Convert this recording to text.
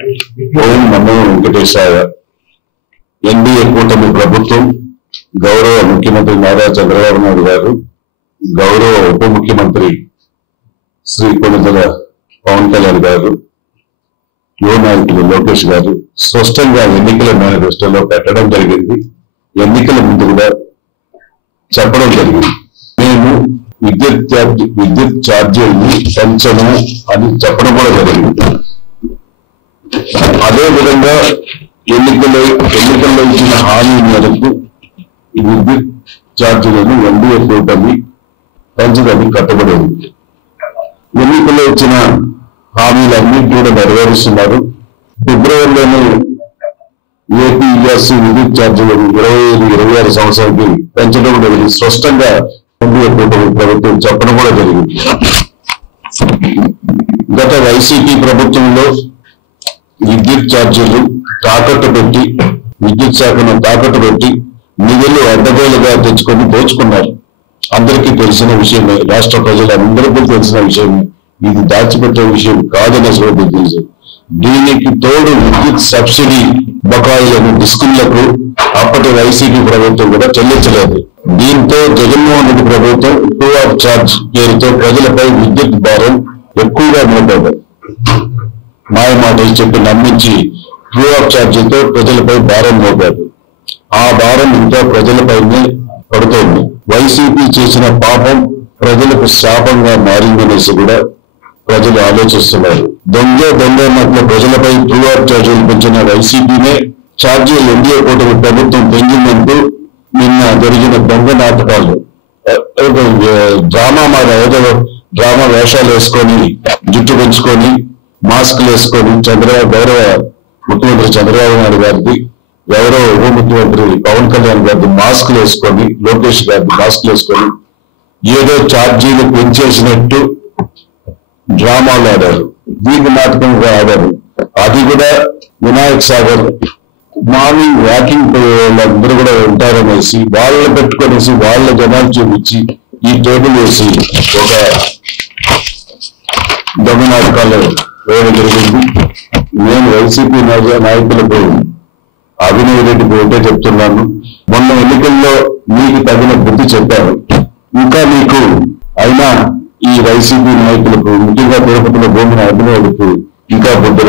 ఓం నమో వెంకటేశాయ. NDA కూటమి ప్రభుత్వం, గౌరవ ముఖ్యమంత్రి నారా చంద్రబాబు నాయుడు గారు, గౌరవ ఉప ముఖ్యమంత్రి శ్రీ కొణిదెల పవన్ కళ్యాణ్ గారు, యువ నాయకులు లోకేష్ గారు స్పష్టంగా ఎన్నికల మేనిఫెస్టోలో పెట్టడం జరిగింది. ఎన్నికల ముందు కూడా చెప్పడం జరిగింది. మేము విద్యుత్ ఛార్జీల్ని పెంచము అని చెప్పడం కూడా జరిగింది. అదేవిధంగా ఎన్నికల్లో ఇచ్చిన హామీ మేరకు ఈ విద్యుత్ ఛార్జీలను ఎన్డీఏ కూటమి పెంచడానికి కట్టుబడి ఉంది. ఎన్నికల్లో ఇచ్చిన హామీలన్నింటి కూడా నెరవేరుస్తున్నారు. ఫిబ్రవరిలోనే ఏపీఎస్ విద్యుత్ ఛార్జీలను 25-26 సంవత్సరాలకి పెంచడం కూడా స్పష్టంగా ఎన్డీఏ కూటమి ప్రభుత్వం చెప్పడం కూడా జరిగింది. గత వైసీపీ ప్రభుత్వంలో విద్యుత్ ఛార్జీలు తాకట్టు పెట్టి, విద్యుత్ శాఖను తాకట్టు పెట్టి నిధులు అడ్డగోలుగా తెచ్చుకొని దోచుకున్నారు. అందరికీ తెలిసిన విషయమే, రాష్ట్ర ప్రజలందరికీ తెలిసిన విషయమే. ఇది దాచిపెట్టే విషయం కాదని అసలు తెలుసు. దీనికి తోడు విద్యుత్ సబ్సిడీ బకాయిలను డిస్కులకు అప్పటి వైసీపీ ప్రభుత్వం కూడా చెల్లించలేదు. దీంతో జగన్మోహన్ రెడ్డి ప్రభుత్వం ఫ్రీ ఆఫ్ ఛార్జ్ పేరుతో ప్రజలపై విద్యుత్ భారం ఎక్కువగా మోపారు. మాయమాటలు చెప్పి నమ్మించి ఫ్రీ ఆఫ్ ఛార్జీతో ప్రజలపై భారం మోపారు. ఆ భారం ఇంకా ప్రజలపైనే పడుతోంది. వైసీపీ చేసిన పాపం ప్రజలకు శాపంగా మారిందనేసి కూడా ప్రజలు ఆలోచిస్తున్నారు. దొంగ ప్రజలపై ఫ్రీ ఆఫ్ ఛార్జీలు పెంచిన వైసీపీనే ఛార్జీలు ఎన్డీఏ కూటమి ప్రభుత్వం పెంచిందంటూ నిన్న జరిగిన దొంగ నాటకాలు, డ్రామా వేషాలు వేసుకొని, జుట్టు పెంచుకొని, మాస్కులు వేసుకొని గౌరవ ముఖ్యమంత్రి చంద్రబాబు నాయుడు గారిది, గౌరవ ఉప ముఖ్యమంత్రి పవన్ కళ్యాణ్ గారిది మాస్కులు వేసుకొని, లోకేష్ గారిది మాస్కులు వేసుకొని ఏదో ఛార్జీలు పెంచేసినట్టు డ్రామాలు ఆడారు. వీధి నాటకంగా ఆడారు. అది కూడా వినాయక్ సాగర్ మార్నింగ్ వాకింగ్ వాళ్ళందరూ కూడా ఉంటారనేసి వాళ్ళని పెట్టుకొనేసి వాళ్ళ జనాలు చూపించి ఈ టేబుల్ వేసి ఒక దొంగ నాటకాలు వేయడం జరిగింది. నేను వైసీపీ నాయకులకు, అభినవ్ రెడ్డికి ఒకటే చెప్తున్నాను, మొన్న ఎన్నికల్లో మీకు తగిన బుద్ధి చెప్పారు. ఇంకా మీకు అయినా ఈ వైసీపీ నాయకులకు, ముఖ్యంగా తిరుపతిలో భూమిని అభినవ్ రెడ్డికి ఇంకా బుద్ధి